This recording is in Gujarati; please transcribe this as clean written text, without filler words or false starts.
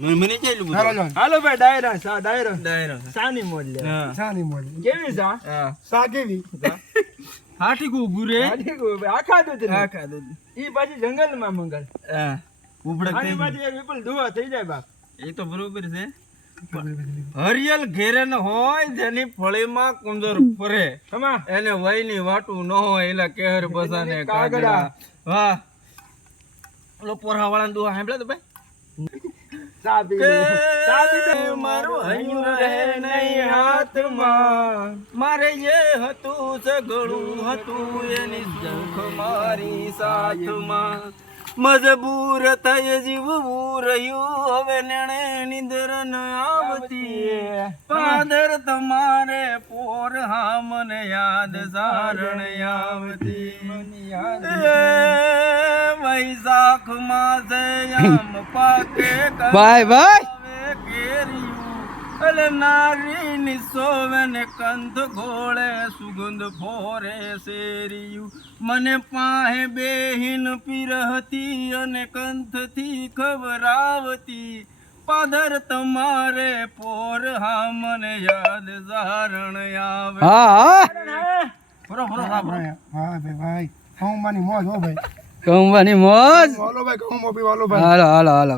મને ચાલ્યું હાલો જાન હાલો ભાઈ ડાયરા ડાયરો ડાયરો સાની મોજ લે સાની મોજ કેવી સા હા સા કેવી હાથી કો ઊભું રે આખા દૂધ આખા દૂધ ઈ પાછી જંગલમાં મંગલ હા ઉભડક આની થઈ પાછી એક વિપુલ ધુવા થઈ જાય બાપ એ તો બરોબર છે હરિયલ ઘેરન હોય જેની ફળીમાં કુંદર ફરે હમા એને વયની વાટું ન હોય એલા કેહર બસાને કાગડા વાહ ઓલો પોરા વાળા દુઆ સાંભળ્યા તો ભાઈ મારું હૈયું રહે નહીં હાથમાં મારે જે હતું સગળું હતું એની જખ મારી સાથમાં મજબૂર થઈ જીવવું રહ્યું હવે નેણે નિંદર ન આવતી પાદર તમારે પોર હા મને યાદ સારણ આવતી વૈશાખ માસે આમ પાકે બાય બાય અલે નારી નિસોવે ને કંથ ઘોળે સુગંધ ફોરે શેરિયું મને પાહે બેહીન પીરહતી અને કંથથી ખબરાવતી પાદર તમારે પોર હા મને યાદ સારણ આવે હા બરો બરો હા ભાઈ કહુંબાની મોજ હો ભાઈ કહુંબાની મોજ વાલો ભાઈ કહુંબો પી વાલો ભાઈ હાલો હાલો હાલો